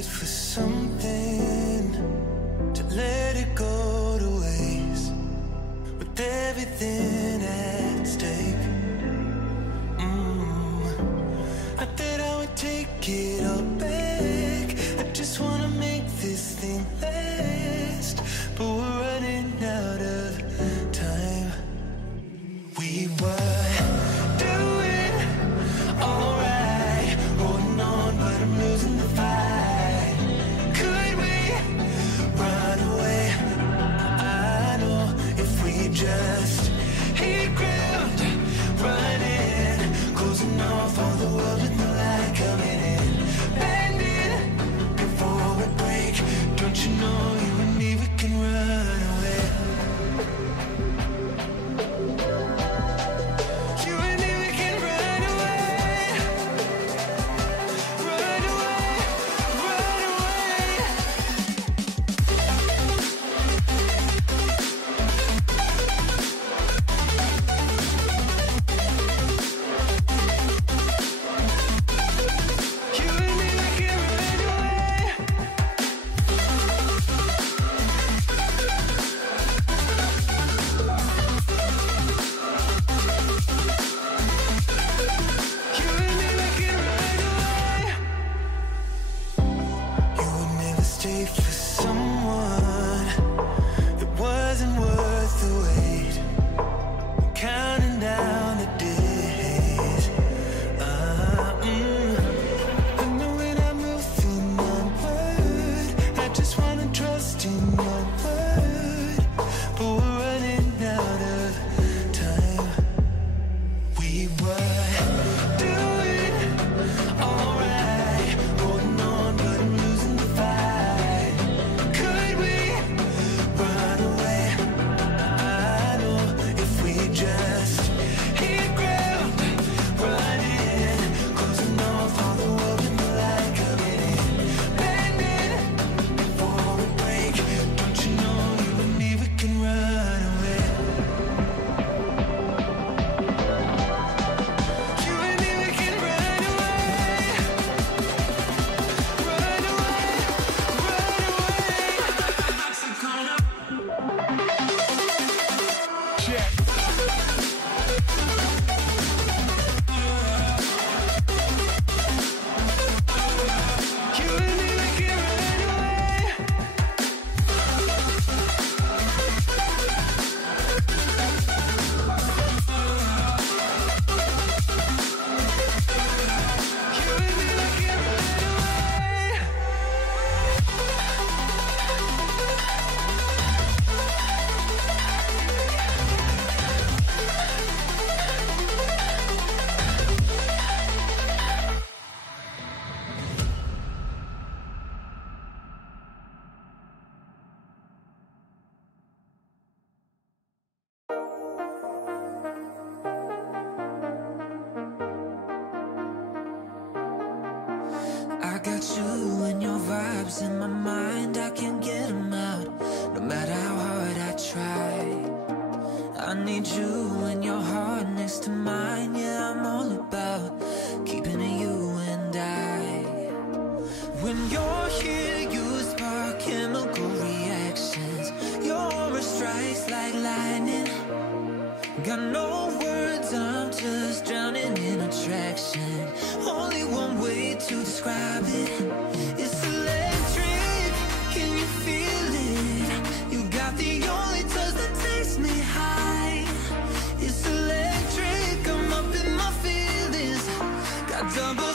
wait for something to let it go to waste, with everything at stake. Not that I would take it all back, I just wanna make this thing last, but we're running out of time. We were doing alright, holding on, but I'm losing the fight. Could we run away? I know if we just hit ground, running, closing off all the world with the light coming in, bending before we break. Don't you know you and me, we can run away. You and me, we can run away. Run away, run away. You and me, we can run away. You and me, we can run away. You would never stay for someone that wasn't worth the wait. I'm counting down the days. I know when I'm moving onward, I just wanna trust in your word, but we're running out of time. We were doing alright, holding on, but I'm losing the fight. Could we run away? I know if we just hit ground, running, closing off all the world with the light coming in, bending before we break. Don't you know you and me, we can run away. You and me, we can run away. Run away, run away. Check. You and me, we can run away. You and me, we can run away. I got you and your vibes in my mind, I can't get them out, no matter how hard I try. I need you and your heart next to mine, yeah, I'm all about keeping it you and I. When you're here, you spark chemical reactions, your aura strikes like lightning. Got no words, I'm just drowning in attraction. Only one way to describe it. It's electric, can you feel it? You got the only touch that takes me high. It's electric, I'm up in my feelings. Got double